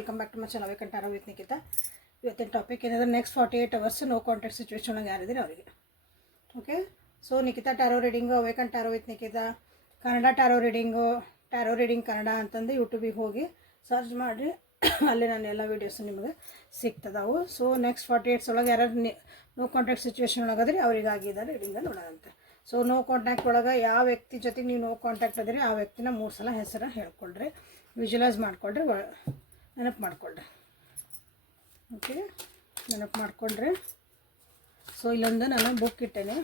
Welcome back to my channel awaken tarot with Nikita. ಇವತ್ತಿನ topic ಏನಂದ್ರೆ next 48 hours no contact situation ಒಳಗೆ ಯಾರಿದ್ದೀರಿ ಅವರಿಗೆ. Okay, so Nikita tarot reading, awaken tarot with Nikita, Kannada tarot reading Kannada ಅಂತಂದು ಯೂಟ್ಯೂಬಿಗೆ ಹೋಗಿ ಸರ್ಚ್ ಮಾಡಿರಿ. ಅಲ್ಲಿ ನಾನು ಎಲ್ಲ ವೀಡಿಯೋಸ್ ನಿಮಗೆ ಸಿಗ್ತದವು. ಸೊ ನೆಕ್ಸ್ಟ್ 48 ಒಳಗೆ ಯಾರು ನೋ ಕಾಂಟ್ಯಾಕ್ಟ್ ಸಿಚುವೇಶನ್ ಒಳಗದ್ರಿ ಅವರಿಗಾಗಿದ್ದಾರೆ ರೀಡಿಂಗ ನೋಡೋಣಂತೆ. ಸೊ ನೋ ಕಾಂಟ್ಯಾಕ್ಟ್ ಒಳಗೆ ಯಾವ ವ್ಯಕ್ತಿ ಜೊತೆಗೆ ನೀವು ನೋ ಕಾಂಟ್ಯಾಕ್ಟ್ ಅದಿರಿ ಆ ವ್ಯಕ್ತಿನ 3 ಸಲ ಹೆಸರು ಹೇಳ್ಕೊಳ್ರಿ, ವಿಜುವಲೈಸ್ ಮಾಡಿಕೊಳ್ರಿ, ನೆನಪು ಮಾಡಿಕೊಳ್ರಿ. ಓಕೆ, ನೆನಪು ಮಾಡಿಕೊಂಡ್ರಿ. ಸೊ ಇಲ್ಲೊಂದು ನಾನು ಬುಕ್ ಇಟ್ಟೇನೆ.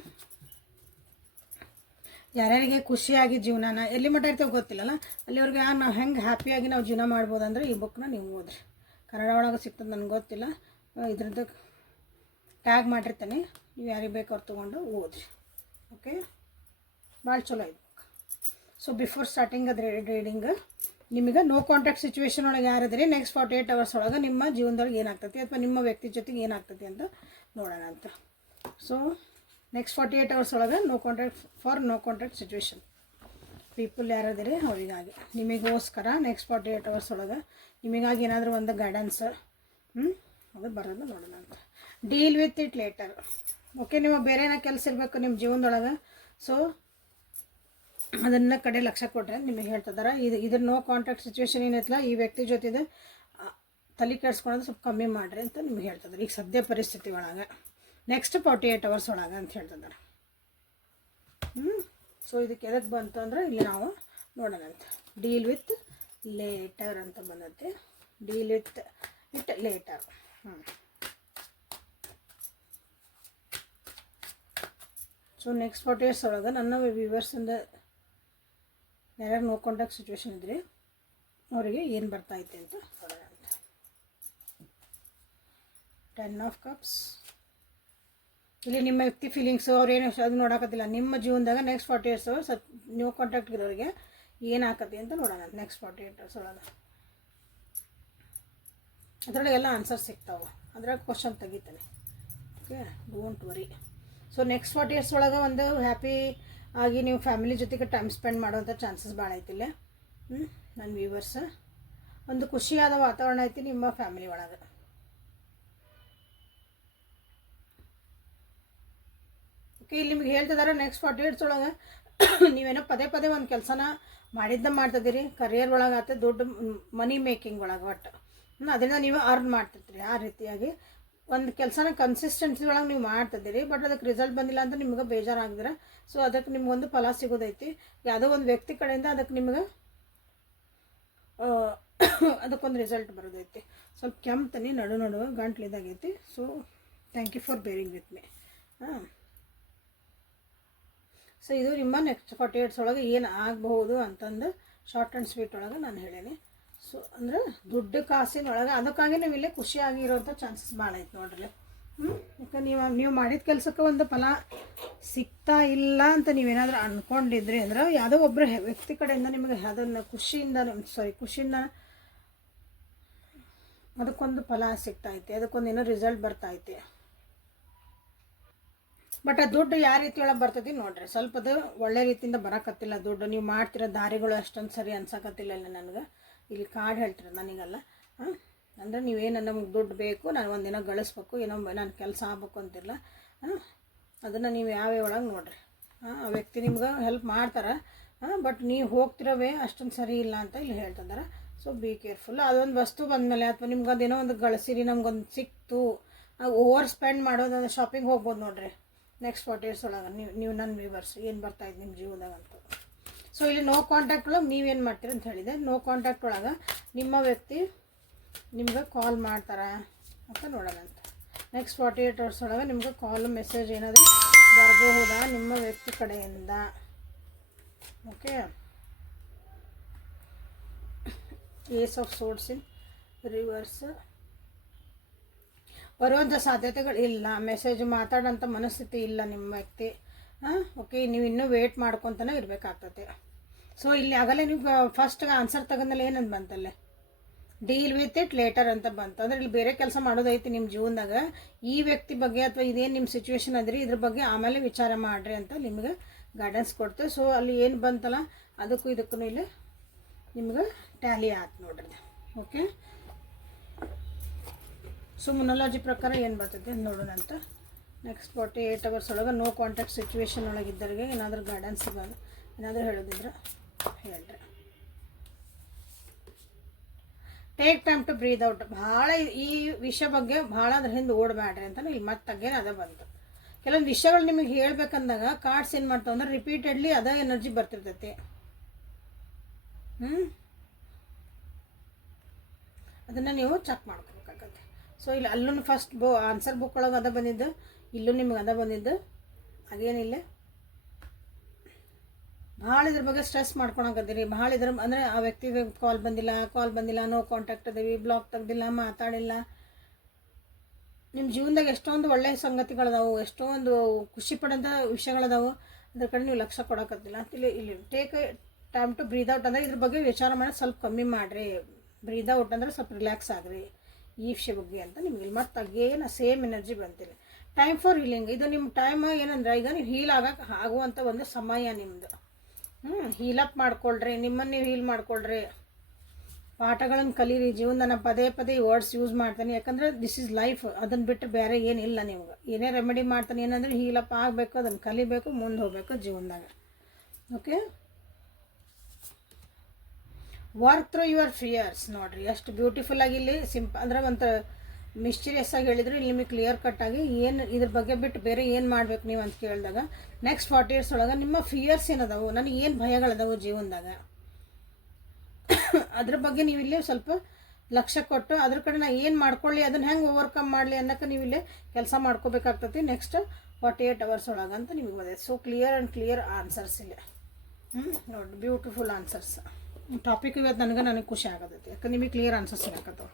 ಯಾರ್ಯಾರಿಗೆ ಖುಷಿಯಾಗಿ ಜೀವನನ ಎಲ್ಲಿ ಮಟ್ಟ ಇರ್ತೇವೆ ಗೊತ್ತಿಲ್ಲಲ್ಲ, ಅಲ್ಲಿವ್ರಿಗೆ ನಾವು ಹೆಂಗೆ ಹ್ಯಾಪಿಯಾಗಿ ನಾವು ಜೀವನ ಮಾಡ್ಬೋದಂದ್ರೆ ಈ ಬುಕ್ನ ನೀವು ಓದ್ರಿ. ಕನ್ನಡ ಒಳಗೆ ಸಿಗ್ತದೆ ನನಗೆ ಗೊತ್ತಿಲ್ಲ, ಇದ್ರದ್ದು ಟ್ಯಾಗ್ ಮಾಡಿರ್ತೇನೆ, ನೀವು ಯಾರಿಗೆ ಬೇಕು ಅವ್ರು ತೊಗೊಂಡು ಓದ್ರಿ. ಓಕೆ, ಭಾಳ ಚಲೋ ಇದು ಬುಕ್. ಸೊ ಬಿಫೋರ್ ಸ್ಟಾರ್ಟಿಂಗ್ ಅದು ರೀಡಿಂಗ್ ನಿಮಗೆ ನೋ ಕಾಂಟ್ಯಾಕ್ಟ್ ಸಿಚುವೇಶನ್ ಒಳಗೆ ಯಾರಿದ್ರಿ ನೆಕ್ಸ್ಟ್ 48 hours ಒಳಗೆ ನಿಮ್ಮ ಜೀವನದೊಳಗೆ ಏನಾಗ್ತೈತಿ ಅಥವಾ ನಿಮ್ಮ ವ್ಯಕ್ತಿ ಜೊತೆಗೆ ಏನಾಗ್ತೈತಿ ಅಂತ ನೋಡೋಣ ಅಂತ. ಸೊ ನೆಕ್ಸ್ಟ್ 48 hours ಒಳಗೆ ನೋ ಕಾಂಟ್ಯಾಕ್ಟ್ ಸಿಚುವೇಶನ್ ಪೀಪಲ್ ಯಾರಿದ್ದೀರಿ ಅವರಿಗಾಗಿ ನಿಮಗೋಸ್ಕರ ನೆಕ್ಸ್ಟ್ 48 hours ಒಳಗೆ ನಿಮಗಾಗಿ ಏನಾದರೂ ಒಂದು ಗೈಡೆನ್ಸ್ ಅದು ಬರೋದು ನೋಡೋಣ ಅಂತ. Deal with it later. Okay, ನಿಮ್ಮ ಬೇರೆ ಏನೋ ಕೆಲಸ ಇರಬೇಕು ನಿಮ್ಮ ಜೀವನದೊಳಗೆ. ಸೊ ಅದನ್ನು ಕಡೆ ಲಕ್ಷ್ಯ ಕೊಟ್ಟರೆ ನಿಮಗೆ ಹೇಳ್ತಿದ್ದಾರೆ. ಇದ್ರ ನೋ ಕಾಂಟ್ಯಾಕ್ಟ್ ಸಿಚುವೇಶನ್ ಏನೈತಲ್ಲ ಈ ವ್ಯಕ್ತಿ ಜೊತೆದು ತಲೆ ಕೆಡ್ಸ್ಕೊಳೋದು ಸ್ವಲ್ಪ ಕಮ್ಮಿ ಮಾಡಿರಿ ಅಂತ ನಿಮ್ಗೆ ಹೇಳ್ತಿದ್ದಾರೆ ಈಗ ಸದ್ಯ ಪರಿಸ್ಥಿತಿ ಒಳಗೆ ನೆಕ್ಸ್ಟ್ 48 hours ಒಳಗೆ ಅಂತ ಹೇಳ್ತಿದ್ದಾರೆ. ಸೊ ಇದಕ್ಕೆ ಎದಕ್ಕೆ ಬಂತು ಅಂದರೆ ಇಲ್ಲಿ ನಾವು ನೋಡೋಣ ಅಂತ. ಡೀಲ್ ವಿತ್ ಲೇಟರ್ ಅಂತ ಬಂದೈತೆ. Deal with it later. So next 48 hours ಒಳಗೆ ನನ್ನ ವ್ಯೂವರ್ಸಿಂದ ಯಾರ್ಯಾರು ನೋ ಕಾಂಟ್ಯಾಕ್ಟ್ ಸಿಚುವೇಶನ್ ಇದ್ರಿ ಅವರಿಗೆ ಏನು ಬರ್ತೈತೆ ಅಂತ ನೋಡೋಣ ಅಂತ. 10 of Cups. ಇಲ್ಲಿ ನಿಮ್ಮ ವ್ಯಕ್ತಿ ಫೀಲಿಂಗ್ಸು ಅವ್ರೇನು ಅದು ನೋಡೋಕತ್ತಿಲ್ಲ. ನಿಮ್ಮ ಜೀವನದಾಗ ನೆಕ್ಸ್ಟ್ 48 hours ನೋ ಕಾಂಟ್ಯಾಕ್ಟ್ ಇರೋರಿಗೆ ಏನಾಕತಿ ಅಂತ ನೋಡೋಣ ನೆಕ್ಸ್ಟ್ 48 hours ಒಳಗೆ. ಅದರೊಳಗೆಲ್ಲ ಆನ್ಸರ್ ಸಿಗ್ತಾವೆ, ಅದ್ರಾಗ ಕ್ವಶನ್ ತೆಗಿತಾನೆ. Okay, don't worry. So next 48 hours ಒಳಗೆ ಒಂದು ಹ್ಯಾಪಿ ಆಗಿ ನೀವು ಫ್ಯಾಮಿಲಿ ಜೊತೆಗೆ ಟೈಮ್ ಸ್ಪೆಂಡ್ ಮಾಡೋಂಥ ಚಾನ್ಸಸ್ ಭಾಳ ಐತಿಲ್ಲ. ನನ್ನ ವ್ಯೂವರ್ಸ್ ಒಂದು ಖುಷಿಯಾದ ವಾತಾವರಣ ಐತಿ ನಿಮ್ಮ ಫ್ಯಾಮಿಲಿ ಒಳಗೆ. ಓಕೆ, ಇಲ್ಲಿ ನಿಮ್ಗೆ ಹೇಳ್ತಿದ್ದಾರೆ ನೆಕ್ಸ್ಟ್ 48 hours ಒಳಗೆ ನೀವೇನೋ ಪದೇ ಪದೇ ಒಂದು ಕೆಲಸನ ಮಾಡ್ತಿದ್ದೀರಿ, ಕರಿಯರ್ ಒಳಗೆ ಆತ ದೊಡ್ಡ ಮನಿ ಮೇಕಿಂಗ್ ಒಳಗೆ ಒಟ್ಟು ಅದರಿಂದ ನೀವು ಅರ್ನ್ ಮಾಡ್ತಿರ್ತೀರಿ. ಆ ರೀತಿಯಾಗಿ ಒಂದು ಕೆಲಸನ ಕನ್ಸಿಸ್ಟೆನ್ಸಿ ಒಳಗೆ ನೀವು ಮಾಡ್ತಿದ್ದೀರಿ, ಬಟ್ ಅದಕ್ಕೆ ರಿಸಲ್ಟ್ ಬಂದಿಲ್ಲ ಅಂತ ನಿಮ್ಗೆ ಬೇಜಾರಾಗಿದ್ರೆ ಸೊ ಅದಕ್ಕೆ ನಿಮ್ಗೊಂದು ಫಲ ಸಿಗೋದೈತಿ. ಯಾವುದೋ ಒಂದು ವ್ಯಕ್ತಿ ಕಡೆಯಿಂದ ಅದಕ್ಕೆ ನಿಮ್ಗೆ ಅದಕ್ಕೊಂದು ರಿಸಲ್ಟ್ ಬರೋದೈತಿ. ಸ್ವಲ್ಪ ಕೆಮ್ತನಿ ನಡುವೆ ಗಂಟ್ಲಿದಾಗೈತಿ. So thank you for bearing with me. So ಇದು ನಿಮ್ಮ ನೆಕ್ಸ್ಟ್ 48 hours ಒಳಗೆ ಏನು ಆಗಬಹುದು ಅಂತಂದು ಶಾರ್ಟ್ ಆ್ಯಂಡ್ ಸ್ವೀಟ್ ಒಳಗೆ ನಾನು ಹೇಳೀನಿ. ಸೊ ಅಂದರೆ ದುಡ್ಡು ಕಾಸಿನ ಒಳಗೆ ಅದಕ್ಕಾಗಿ ನೀವು ಇಲ್ಲೇ ಖುಷಿಯಾಗಿ ಇರೋಂಥ ಚಾನ್ಸಸ್ ಭಾಳ ಐತೆ ನೋಡ್ರಿ. ಯಾಕೆ ನೀವು ಮಾಡಿದ ಕೆಲಸಕ್ಕೆ ಒಂದು ಫಲ ಸಿಗ್ತಾ ಇಲ್ಲ ಅಂತ ನೀವೇನಾದರೂ ಅಂದ್ಕೊಂಡಿದ್ರಿ ಅಂದ್ರೆ ಯಾವುದೋ ಒಬ್ಬರು ವ್ಯಕ್ತಿ ಕಡೆಯಿಂದ ನಿಮಗೆ ಅದನ್ನು ಖುಷಿಯಿಂದ ಅದಕ್ಕೊಂದು ಫಲ ಸಿಗ್ತೈತೆ, ಅದಕ್ಕೊಂದು ಏನೋ ರಿಸಲ್ಟ್ ಬರ್ತೈತೆ. ಬಟ್ ಆ ದುಡ್ಡು ಯಾವ ರೀತಿ ಒಳಗೆ ಬರ್ತೈತಿ ನೋಡ್ರಿ. ಸ್ವಲ್ಪ ಅದು ಒಳ್ಳೆ ರೀತಿಯಿಂದ ಬರೋಕತ್ತಿಲ್ಲ ದುಡ್ಡು. ನೀವು ಮಾಡ್ತಿರೋ ದಾರಿಗಳು ಅಷ್ಟೊಂದು ಸರಿ ಅನ್ಸಕತ್ತಿಲ್ಲ ನನಗೆ. ಇಲ್ಲಿ ಕಾರ್ಡ್ ಹೇಳ್ತೀರ ನನಗಲ್ಲ. ಅಂದರೆ ನೀವೇನು ನಮಗೆ ದುಡ್ಡು ಬೇಕು, ನಾನು ಒಂದಿನ ಗಳಿಸ್ಬೇಕು, ಏನೋ ನಾನು ಕೆಲಸ ಆಗ್ಬೇಕು ಅಂತಿಲ್ಲ. ಅದನ್ನು ನೀವು ಯಾವೇ ಒಳಗೆ ನೋಡ್ರಿ. ಆ ವ್ಯಕ್ತಿ ನಿಮ್ಗೆ ಹೆಲ್ಪ್ ಮಾಡ್ತಾರೆ, ಬಟ್ ನೀವು ಹೋಗ್ತಿರೋವೇ ಅಷ್ಟೊಂದು ಸರಿ ಇಲ್ಲ ಅಂತ ಇಲ್ಲಿ ಹೇಳ್ತಿದ್ದಾರೆ. So be careful. ಅದೊಂದು ವಸ್ತು ಬಂದಮೇಲೆ ಅಥವಾ ನಿಮ್ಗೆ ಅದೇನೋ ಒಂದು ಗಳಿಸಿರಿ, ನಮ್ಗೊಂದು ಸಿಕ್ತು, ಓವರ್ ಸ್ಪೆಂಡ್ ಮಾಡೋದು, ಶಾಪಿಂಗ್ ಹೋಗ್ಬೋದು ನೋಡ್ರಿ ನೆಕ್ಸ್ಟ್ 48 hours ಒಳಗೆ. ನೀವು ನನ್ನ ವ್ಯೂವರ್ಸ್ ಏನು ಬರ್ತಾಯಿದ್ದು ನಿಮ್ಮ ಜೀವನದಾಗ ಅಂತ. ಸೊ ಇಲ್ಲಿ ನೋ ಕಾಂಟ್ಯಾಕ್ಟ್ ಒಳಗೆ ನೀವೇನು ಮಾಡ್ತೀರಿ ಅಂತ ಹೇಳಿದೆ. ನೋ ಕಾಂಟ್ಯಾಕ್ಟ್ ಒಳಗೆ ನಿಮ್ಮ ವ್ಯಕ್ತಿ ನಿಮ್ಗೆ ಕಾಲ್ ಮಾಡ್ತಾರೆ ಅಂತ ನೋಡೋಣ ಅಂತ. ನೆಕ್ಸ್ಟ್ 48 hours ಒಳಗೆ ನಿಮ್ಗೆ ಕಾಲ್ ಮೆಸೇಜ್ ಏನಾದರೂ ಬರಬಹುದಾ ನಿಮ್ಮ ವ್ಯಕ್ತಿ ಕಡೆಯಿಂದ. Okay, ace of swords in reverse. ಬರುವಂಥ ಸಾಧ್ಯತೆಗಳು ಇಲ್ಲ. ಮೆಸೇಜ್ ಮಾತಾಡೋಂಥ ಮನಸ್ಥಿತಿ ಇಲ್ಲ ನಿಮ್ಮ ವ್ಯಕ್ತಿ. ಓಕೆ, ನೀವು ಇನ್ನೂ ವೇಟ್ ಮಾಡ್ಕೊತಾನೆ ಇರಬೇಕಾಗ್ತದೆ. ಸೊ ಇಲ್ಲಿ ಆಗಲೇ ನೀವು ಫಸ್ಟ್ ಆನ್ಸರ್ ತಗೊಂಡಲ್ಲಿ ಏನಂತ ಬಂತಲ್ಲೇ ಡೀಲ್ ವಿತ್ ಇಟ್ ಲೇಟರ್ ಅಂತ ಬಂತು. ಅಂದರೆ ಇಲ್ಲಿ ಬೇರೆ ಕೆಲಸ ಮಾಡೋದೈತಿ ನಿಮ್ಮ ಜೀವನದಾಗ, ಈ ವ್ಯಕ್ತಿ ಬಗ್ಗೆ ಅಥವಾ ಇದೇನು ನಿಮ್ಮ ಸಿಚುವೇಶನ್ ಅದ್ರಿ ಇದ್ರ ಬಗ್ಗೆ ಆಮೇಲೆ ವಿಚಾರ ಮಾಡಿರಿ ಅಂತ ನಿಮ್ಗೆ ಗೈಡೆನ್ಸ್ ಕೊಡ್ತೇವೆ. ಸೊ ಅಲ್ಲಿ ಏನು ಬಂತಲ್ಲ ಅದಕ್ಕೂ ಇದಕ್ಕೂ ಇಲ್ಲಿ ನಿಮ್ಗೆ ಟ್ಯಾಲಿ ಆಯ್ತು ನೋಡ್ರಿ. ಓಕೆ, ಸೊ ಮೊನಾಲಜಿ ಪ್ರಕಾರ ಏನು ಬರ್ತೈತೆ ಅಂತ ನೋಡೋಣ ಅಂತ. ನೆಕ್ಸ್ಟ್ 48 hours ಒಳಗೆ ನೋ ಕಾಂಟ್ಯಾಕ್ಟ್ ಸಿಚುವೇಶನ್ ಒಳಗಿದ್ದವ್ರಿಗೆ ಏನಾದರೂ ಗೈಡೆನ್ಸ್ ಸಿಗೋದು, ಏನಾದರೂ ಹೇಳೋದಿದ್ರೆ ಹೇಳ್ರಿ. Take time to breathe out. ಭಾಳ ಈ ವಿಷಯ ಬಗ್ಗೆ ಭಾಳ ಅದ್ರ ಹಿಂದೆ ಓಡಬೇಡ್ರಿ ಅಂತ ಇಲ್ಲಿ ಮತ್ತೆ ಅಗೇನ್ ಅದ ಬಂತು. ಕೆಲವೊಂದು ವಿಷಯಗಳು ನಿಮಗೆ ಹೇಳ್ಬೇಕಂದಾಗ ಕಾರ್ಡ್ಸ್ ಏನು ಮಾಡ್ತಾವೆ ಅಂದ್ರೆ ರಿಪೀಟೆಡ್ಲಿ ಅದೇ ಎನರ್ಜಿ ಬರ್ತಿರ್ತೈತಿ. ಅದನ್ನು ನೀವು ಚೆಕ್ ಮಾಡ್ಕೋಬೇಕಾಗತ್ತೆ. ಸೊ ಇಲ್ಲಿ ಅಲ್ಲೂ ಫಸ್ಟ್ ಆನ್ಸರ್ ಬುಕ್ ಒಳಗೆ ಅದ ಬಂದಿದ್ದು, ಇಲ್ಲೂ ನಿಮ್ಗೆ ಅದ ಬಂದಿದ್ದು. ಹಾಗೇನಿಲ್ಲ ಭಾಳ ಇದ್ರ ಬಗ್ಗೆ ಸ್ಟ್ರೆಸ್ ಮಾಡ್ಕೊಳಕತ್ತೀರಿ. ಭಾಳ ಇದ್ರ ಅಂದರೆ ಆ ವ್ಯಕ್ತಿಗೆ ಕಾಲ್ ಬಂದಿಲ್ಲ, ನೋ ಕಾಂಟ್ಯಾಕ್ಟ್ ಅದೇವಿ, ಬ್ಲಾಕ್ ತೆಗ್ದಿಲ್ಲ, ಮಾತಾಡಿಲ್ಲ. ನಿಮ್ಮ ಜೀವನದಾಗ ಎಷ್ಟೊಂದು ಒಳ್ಳೆಯ ಸಂಗತಿಗಳದಾವು, ಎಷ್ಟೊಂದು ಖುಷಿ ಪಡೋಂಥ ವಿಷಯಗಳದಾವು, ಅದ್ರ ಕಡೆ ನೀವು ಲಕ್ಷ್ಯ ಕೊಡೋಕತ್ತಿಲ್ಲ. ಇಲ್ಲಿ take time to breathe out ಅಂದರೆ ಇದ್ರ ಬಗ್ಗೆ ವಿಚಾರ ಮಾಡೋದು ಸ್ವಲ್ಪ ಕಮ್ಮಿ ಮಾಡಿರಿ. ಬ್ರೀದ್ ಔಟ್ ಅಂದರೆ ಸ್ವಲ್ಪ ರಿಲ್ಯಾಕ್ಸ್ ಆಗ್ರಿ ಈ ವಿಷಯ ಬಗ್ಗೆ ಅಂತ ನಿಮ್ಗೆ ಇಲ್ಲಿ ಮತ್ತೆ ಅಗೇನು ಸೇಮ್ ಎನರ್ಜಿ ಬಂತಿಲ್ಲ. Time for healing. ಇದು ನಿಮ್ಮ ಟೈಮ್ ಏನಂದ್ರೆ ಈಗ ನೀವು ಹೀಲ್ ಆಗುವಂಥ ಒಂದು ಸಮಯ ನಿಮ್ಮದು. ಹೀಲಪ್ ಮಾಡ್ಕೊಳ್ರಿ, ನಿಮ್ಮನ್ನು ನೀವು ಹೀಲ್ ಮಾಡ್ಕೊಳ್ರಿ, ಪಾಠಗಳನ್ನು ಕಲೀರಿ. ಜೀವನದ ಪದೇ ಪದೇ ವರ್ಡ್ಸ್ ಯೂಸ್ ಮಾಡ್ತಾನೆ, ಯಾಕಂದರೆ ದಿಸ್ ಈಸ್ ಲೈಫ್. ಅದನ್ನು ಬಿಟ್ಟು ಬೇರೆ ಏನಿಲ್ಲ. ನಿಮ್ಗೆ ಏನೇ ರೆಮಿಡಿ ಮಾಡ್ತಾನೆ ಏನಂದ್ರೆ ಹೀಲಪ್ ಆಗಬೇಕು, ಅದನ್ನು ಕಲಿಬೇಕು, ಮುಂದೆ ಹೋಗಬೇಕು ಜೀವನದಾಗ. Okay, work through your fierce. ನೋಡಿರಿ ಎಷ್ಟು ಬ್ಯೂಟಿಫುಲ್ ಆಗಿ ಇಲ್ಲಿ ಅಂದರೆ ಒಂದು ಮಿಸ್ಟೀರಿಯಸ್ ಆಗಿ ಹೇಳಿದ್ರು. ಇಲ್ಲಿ ನಿಮಗೆ ಕ್ಲಿಯರ್ ಕಟ್ ಆಗಿ ಏನು ಇದ್ರ ಬಗ್ಗೆ ಬಿಟ್ಟು ಬೇರೆ ಏನು ಮಾಡ್ಬೇಕು ನೀವು ಅಂತ ಕೇಳಿದಾಗ ನೆಕ್ಸ್ಟ್ 40 years ಒಳಗೆ ನಿಮ್ಮ ಫಿಯರ್ಸ್ ಏನದಾವು, ನನಗೆ ಏನು ಭಯಗಳದಾವು ಜೀವನದಾಗ, ಅದ್ರ ಬಗ್ಗೆ ನೀವು ಇಲ್ಲಿ ಸ್ವಲ್ಪ ಲಕ್ಷ್ಯ ಕೊಟ್ಟು ಅದ್ರ ಕಡೆ ನಾ ಏನು ಮಾಡ್ಕೊಳ್ಳಿ, ಅದನ್ನು ಹೆಂಗೆ ಓವರ್ಕಮ್ ಮಾಡಲಿ ಅನ್ನೋಕೆ ನೀವು ಇಲ್ಲಿ ಕೆಲಸ ಮಾಡ್ಕೋಬೇಕಾಗ್ತೈತಿ ನೆಕ್ಸ್ಟ್ 48 hours ಒಳಗೆ ಅಂತ ನಿಮಗೆ ಬಂದಿದೆ. ಸೊ ಕ್ಲಿಯರ್ ಆನ್ಸರ್ಸ್ ಇಲ್ಲ. ನೋಡಿ ಬ್ಯೂಟಿಫುಲ್ ಆನ್ಸರ್ಸ್. ಟಾಪಿಕ್ ಇವತ್ತು ನನಗೆ ಖುಷಿ ಆಗೋದೈತಿ, ಯಾಕಂದ್ರೆ ನಿಮಗೆ ಕ್ಲಿಯರ್ ಆನ್ಸರ್ಸ್ ಸಿಗಕತ್ತವ.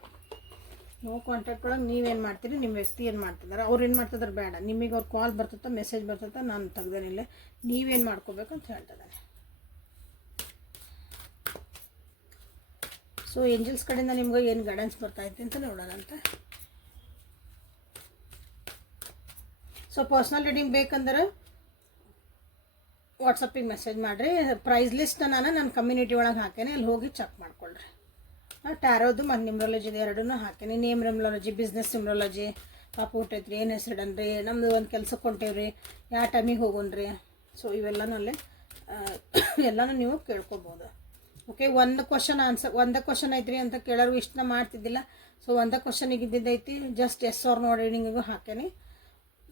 ನೋ ಕಾಂಟ್ಯಾಕ್ಟ್ ಒಳಗೆ ನೀವೇನು ಮಾಡ್ತೀರಿ, ನಿಮ್ಮ ವ್ಯಕ್ತಿ ಏನು ಮಾಡ್ತಿದ್ದಾರೆ, ಅವ್ರು ಏನು ಮಾಡ್ತಿದ್ದಾರೆ ಬೇಡ, ನಿಮಗೆ ಅವ್ರು ಕಾಲ್ ಬರ್ತೈತೆ, ಮೆಸೇಜ್ ಬರ್ತೈತೆ, ನಾನು ತೆಗ್ದೇನಿಲ್ಲ, ನೀವೇನು ಮಾಡ್ಕೋಬೇಕು ಅಂತ ಹೇಳ್ತಿದ್ದಾನೆ. ಸೊ ಏಂಜಲ್ಸ್ ಕಡೆಯಿಂದ ನಿಮ್ಗೆ ಏನು ಗೈಡೆನ್ಸ್ ಬರ್ತಾಯಿತ್ತು ಅಂತ ನೋಡೋಣಂತೆ. ಸೊ ಪರ್ಸ್ನಲ್ ರೀಡಿಂಗ್ ಬೇಕಂದ್ರೆ ವಾಟ್ಸಪ್ಪಿಗೆ ಮೆಸೇಜ್ ಮಾಡಿರಿ. ಪ್ರೈಸ್ ಲಿಸ್ಟ್ ನನ್ನ ಕಮ್ಯುನಿಟಿ ಒಳಗೆ ಹಾಕೇನೆ, ಅಲ್ಲಿ ಹೋಗಿ ಚೆಕ್ ಮಾಡ್ಕೊಳ್ರಿ. ಟ್ಯಾರೋದು ಮತ್ತು ನ್ಯೂಮರಾಲಜಿದು ಎರಡೂ ಹಾಕೇನಿ. ನೇಮ್ ನ್ಯೂಮರಾಲಜಿ, ಬಿಸ್ನೆಸ್ ನ್ಯೂಮರಾಲಜಿ, ಪಾಪ ಹುಟ್ಟೈತ್ರಿ, ಏನು ಹೆಸರಿಡನ್ರಿ, ನಮ್ಮದು ಒಂದು ಕೆಲಸಕ್ಕೆ ಹೊಂಟೇವ್ರಿ, ಯಾವ ಟೈಮಿಗೆ ಹೋಗೋಣ್ರಿ. ಸೊ ಇವೆಲ್ಲನೂ ಅಲ್ಲೇ ಎಲ್ಲನೂ ನೀವು ಕೇಳ್ಕೊಬೋದು. ಓಕೆ, ಒಂದು ಕ್ವಶನ್ ಐತ್ರಿ ಅಂತ ಕೇಳೋರು ಇಷ್ಟನ್ನ ಮಾಡ್ತಿದ್ದಿಲ್ಲ. ಸೊ ಒಂದು ಕ್ವಶನಿಗೆ ಇದ್ದಿದ್ದೈತಿ, ಜಸ್ಟ್ ಎಸ್ ಆರ್ ನೋ ರೀಡಿಂಗಿಗೂ ಹಾಕೇನಿ,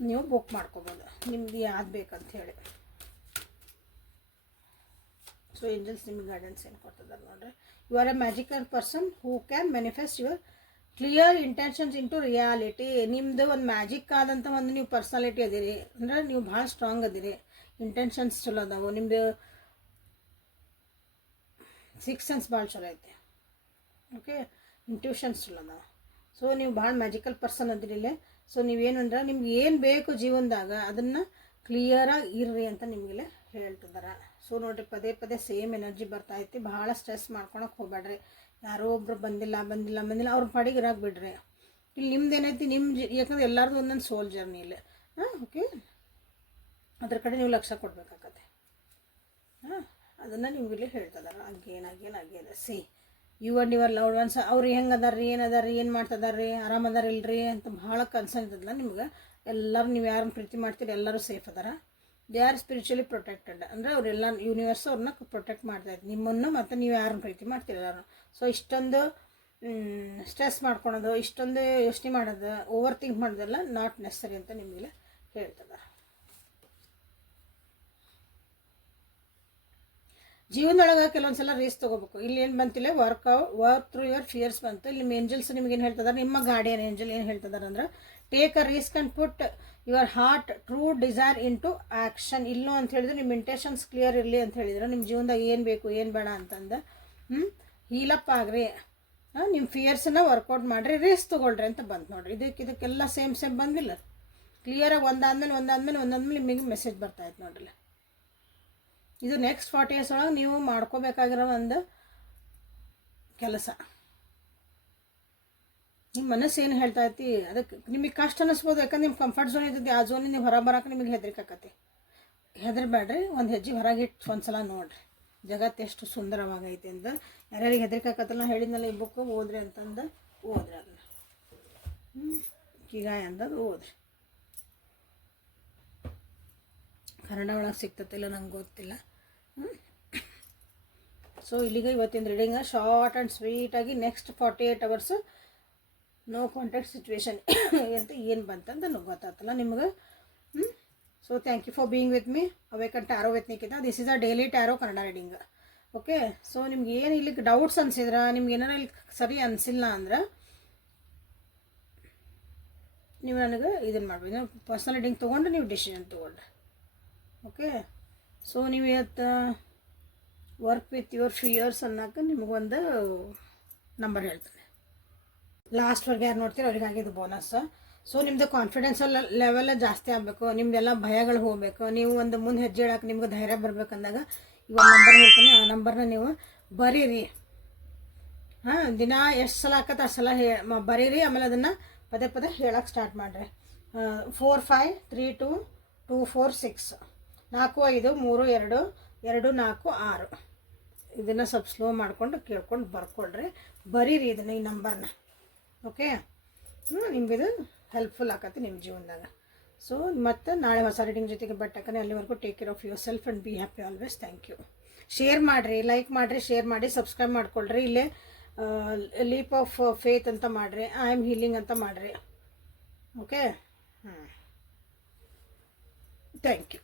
ನೀವು ಬುಕ್ ಮಾಡ್ಕೊಬೋದು ನಿಮ್ದು ಯಾವ್ದು ಬೇಕಂತ ಹೇಳಿ. ಸೊ ಏಂಜಲ್ಸ್ ನಿಮಗೆ ಗೈಡೆನ್ಸ್ ಏನು ಕೊಡ್ತಿದ್ದಾರೆ ನೋಡ್ರಿ. You are a magical person who can manifest your clear intentions into reality. ನಿಮ್ಮದು ಒಂದು ಮ್ಯಾಜಿಕ್ ಆದಂಥ ಒಂದು ನೀವು ಪರ್ಸನಾಲಿಟಿ ಅದಿರಿ, ಅಂದರೆ ನೀವು ಭಾಳ ಸ್ಟ್ರಾಂಗ್ ಅದಿರಿ, ಇಂಟೆನ್ಷನ್ಸ್ ಚಲೋ ಅದಾವು, ನಿಮ್ಮದು 6th ಸೆನ್ಸ್ ಭಾಳ ಚಲೋ ಐತೆ. ಓಕೆ, ಇಂಟ್ಯೂಷನ್ಸ್ ಚಲೋ ಅದಾವೆ. ಸೊ ನೀವು ಭಾಳ ಮ್ಯಾಜಿಕಲ್ ಪರ್ಸನ್ ಅದಿರಿ ಇಲ್ಲೇ. ಸೊ ನೀವೇನಂದ್ರೆ ನಿಮ್ಗೆ ಏನು ಬೇಕು ಜೀವನದಾಗ ಅದನ್ನು ಕ್ಲಿಯರಾಗಿ ಇರ್ರಿ ಅಂತ ನಿಮಗೆಲ್ಲ ಹೇಳ್ತಿದ್ದಾರೆ. ಸೊ ನೋಡಿರಿ ಪದೇ ಸೇಮ್ ಎನರ್ಜಿ ಬರ್ತಾಯಿತ್ತು. ಭಾಳ ಸ್ಟ್ರೆಸ್ ಮಾಡ್ಕೊಳಕ್ಕೆ ಹೋಗ್ಬೇಡ್ರಿ. ಯಾರೋ ಒಬ್ರು ಬಂದಿಲ್ಲ ಅವ್ರ ಪಾಡಿಗೆ ಇರಾಕ್ ಬಿಡ್ರಿ. ಇಲ್ಲಿ ನಿಮ್ದು ಏನೈತಿ ಯಾಕಂದ್ರೆ ಎಲ್ಲರದು ಒಂದೊಂದು ಸೋಲ್ ಜರ್ನಿ ಇಲ್ಲ. ಓಕೆ, ಅದ್ರ ಕಡೆ ನೀವು ಲಕ್ಷ್ಯ ಕೊಡಬೇಕಾಗತ್ತೆ. ಅದನ್ನು ನಿಮ್ಗೆ ಇಲ್ಲಿ ಹೇಳ್ತಿದಾರೆ. Again see you and your loved ones. ಅವ್ರು ಹೆಂಗೆ ಅದಾರ್ರಿ, ಏನು ಮಾಡ್ತಿದಾರ್ರಿ, ಆರಾಮದಾರ ಇಲ್ರಿ ಅಂತ ಭಾಳ ಕನ್ಸರ್ನ್ ಇರ್ತದಲ್ಲ ನಿಮ್ಗೆ. ಎಲ್ಲರೂ ನೀವು ಯಾರನ್ನ ಪ್ರೀತಿ ಮಾಡ್ತೀರಿ ಎಲ್ಲರೂ ಸೇಫ್ ಅದಾರ. They are spiritually protected. ಅಂದರೆ ಅವರೆಲ್ಲ ಯೂನಿವರ್ಸ್ ಅವ್ರನ್ನ ಪ್ರೊಟೆಕ್ಟ್ ಮಾಡ್ತಾಯಿತ್ತು ನಿಮ್ಮನ್ನು, ಮತ್ತು ನೀವು ಯಾರನ್ನ ಪ್ರೀತಿ ಮಾಡ್ತೀರಿ ಎಲ್ಲರೂ. ಸೊ ಇಷ್ಟೊಂದು ಸ್ಟ್ರೆಸ್ ಮಾಡ್ಕೊಳೋದು, ಇಷ್ಟೊಂದು ಯೋಚನೆ ಮಾಡೋದು, ಓವರ್ ಥಿಂಕ್ ಮಾಡೋದೆಲ್ಲ ನಾಟ್ ನೆಸರಿ ಅಂತ ನಿಮಗೆಲ್ಲ ಹೇಳ್ತದೆ. ಜೀವನದೊಳಗೆ ಕೆಲವೊಂದು ಸಲ ರೇಸ್ ತೊಗೋಬೇಕು. ಇಲ್ಲಿ ಏನು ಬಂತಿಲ್ಲ, ವರ್ಕ್ ಥ್ರೂ ಯುವರ್ ಫಿಯರ್ಸ್ ಬಂತು. ಇಲ್ಲಿ ಏಂಜಲ್ಸ್ ನಿಮ್ಗೆ ಏನು ಹೇಳ್ತಿದ್ದಾರೆ, ನಿಮ್ಮ ಗಾರ್ಡಿಯನ್ ಏಂಜಲ್ ಏನು ಹೇಳ್ತಿದ್ದಾರೆ ಅಂದ್ರೆ take a risk and put your heart true desire into action. ಇಲ್ಲೂ ಅಂತ ಹೇಳಿದ್ರೆ ನಿಮ್ಮ ಇಂಟೆನ್ಷನ್ಸ್ ಕ್ಲಿಯರ್ ಇರಲಿ ಅಂತ ಹೇಳಿದ್ರೆ, ನಿಮ್ಮ ಜೀವನದಾಗ ಏನು ಬೇಕು ಏನು ಬೇಡ ಅಂತಂದು ಹೀಲಪ್ ಆಗ್ರಿ, ನಿಮ್ಮ ಫಿಯರ್ಸನ್ನ ವರ್ಕೌಟ್ ಮಾಡಿರಿ, ರೇಸ್ ತೊಗೊಳ್ರಿ ಅಂತ ಬಂತು ನೋಡಿರಿ. ಇದಕ್ಕೆಲ್ಲ ಸೇಮ್ ಬಂದಿಲ್ಲ. ಕ್ಲಿಯರಾಗಿ ಒಂದಾದ್ಮೇಲೆ ನಿಮಗೆ ಮೆಸೇಜ್ ಬರ್ತಾಯಿತ್ತು ನೋಡ್ರಿ. ಇದು ನೆಕ್ಸ್ಟ್ 40 years ಒಳಗೆ ನೀವು ಮಾಡ್ಕೋಬೇಕಾಗಿರೋ ಒಂದು ಕೆಲಸ. ನಿಮ್ಮ ಮನಸ್ಸು ಏನು ಹೇಳ್ತಾ ಐತಿ ಅದಕ್ಕೆ ನಿಮಗೆ ಕಷ್ಟ ಅನ್ನಿಸ್ಬೋದು, ಯಾಕಂದ್ರೆ ನಿಮ್ಮ ಕಂಫರ್ಟ್ ಝೋನ್ ಇದ್ದದ್ದು ಆ ಝೋನಿಂದ ನೀವು ಹೊರ ಬರೋಕೆ ನಿಮಗೆ ಹೆದರಿಕಾಕತಿ. ಹೆದರ್ಬೇಡ್ರಿ, ಒಂದು ಹೆಜ್ಜೆ ಹೊರಗೆ ಇಟ್ಟು ಒಂದು ಸಲ ನೋಡಿರಿ ಜಗತ್ತು ಎಷ್ಟು ಸುಂದರವಾಗೈತೆ ಅಂತ. ಯಾರ್ಯಾರಿಗೆ ಹೆದರಿಕಾಕತ್ತಲ್ಲ ಹೇಳಿದ್ನಲ್ಲ ಈ ಬುಕ್ ಓದ್ರಿ ಅಂತಂದು ಓದ್ರಿ ಅದನ್ನು. ಕಿಗಾಯ ಅಂದದು ಓದ್ರಿ. ಕನ್ನಡ ಒಳಗೆ ಸಿಗ್ತತಿಲ್ಲ ನಂಗೆ ಗೊತ್ತಿಲ್ಲ. ಸೊ ಇಲ್ಲಿಗೆ ಇವತ್ತಿನ ರೀಡಿಂಗ ಶಾರ್ಟ್ ಆ್ಯಂಡ್ ಸ್ವೀಟಾಗಿ next 48 hours no contact situation ಅಂತ ಏನು ಬಂತಂತ ನನಗೆ ಗೊತ್ತಾಗ್ತಲ್ಲ ನಿಮ್ಗೆ. So thank you for being with me. Awaken tarot with Nikhita. This is a daily tarot Kannada reading. Okay, so ನಿಮ್ಗೆ ಏನು ಇಲ್ಲಿಗೆ ಡೌಟ್ಸ್ ಅನ್ಸಿದ್ರೆ, ನಿಮ್ಗೆ ಏನಾರ ಇಲ್ಲಿ ಸರಿ ಅನಿಸಿಲ್ಲ ಅಂದ್ರೆ ನೀವು ನನಗೆ ಇದನ್ನು ಮಾಡ್ಬೋದು. ನೀವು ಪರ್ಸ್ನಲ್ ರೀಡಿಂಗ್ ತೊಗೊಂಡು ನೀವು ಡಿಸಿಷನ್ ತೊಗೊಂಡ್ರೆ. ಓಕೆ, ಸೊ ನೀವು ಇವತ್ತು ವರ್ಕ್ ವಿತ್ ಯುವರ್ ಫಿಯರ್ಸ್ ಅನ್ನೋಕೆ ನಿಮಗೊಂದು ನಂಬರ್ ಹೇಳ್ತೇನೆ. ಲಾಸ್ಟ್ವರೆಗೆ ಯಾರು ನೋಡ್ತೀರೋ ಅವ್ರಿಗಾಗಿ ಇದು ಬೋನಸ್. ಸೊ ನಿಮ್ಮದು ಕಾನ್ಫಿಡೆನ್ಸ್ ಲೆವೆಲ್ಲ ಜಾಸ್ತಿ ಆಗಬೇಕು, ನಿಮ್ಮದೆಲ್ಲ ಭಯಗಳು ಹೋಗಬೇಕು, ನೀವು ಒಂದು ಮುಂದೆ ಹೆಜ್ಜೆ ಇಡೋಕೆ ನಿಮ್ಗೆ ಧೈರ್ಯ ಬರಬೇಕಂದಾಗ ಇವಾಗ ನಂಬರ್ ಹೇಳ್ತೀನಿ, ಆ ನಂಬರ್ನ ನೀವು ಬರೀರಿ. ದಿನ ಎಷ್ಟು ಸಲ ಆಕತ್ತೆ ಅಷ್ಟು ಸಲ ಬರೀರಿ. ಆಮೇಲೆ ಅದನ್ನು ಪದೇ ಪದೇ ಹೇಳೋಕ್ಕೆ ಸ್ಟಾರ್ಟ್ ಮಾಡಿರಿ. 4 5 3 2 2 4 6 4 5 3 2 2 4 6 ಇದನ್ನು ಸ್ವಲ್ಪ ಸ್ಲೋ ಮಾಡ್ಕೊಂಡು ಕೇಳ್ಕೊಂಡು ಬರ್ಕೊಳ್ರಿ. ಬರೀರಿ ಇದನ್ನು, ಈ ನಂಬರ್ನ. ಓಕೆ, ನಿಮಗಿದು ಹೆಲ್ಪ್ಫುಲ್ ಆಕತ್ತೆ ನಿಮ್ಮ ಜೀವನದಾಗ. ಸೊ ಮತ್ತು ನಾಳೆ ಹೊಸ ರೀಡಿಂಗ್ ಜೊತೆಗೆ ಬಟ್ಟಕನೆ. ಅಲ್ಲಿವರೆಗೂ take care of yourself and be happy always. Thank you. Share ಮಾಡಿರಿ, ಲೈಕ್ ಮಾಡಿರಿ, ಶೇರ್ ಮಾಡಿ, ಸಬ್ಸ್ಕ್ರೈಬ್ ಮಾಡ್ಕೊಳ್ರಿ. ಇಲ್ಲೇ ಲೀಪ್ ಆಫ್ ಫೇತ್ ಅಂತ ಮಾಡಿರಿ, ಐ ಆಮ್ ಹೀಲಿಂಗ್ ಅಂತ ಮಾಡಿರಿ. Okay, thank you.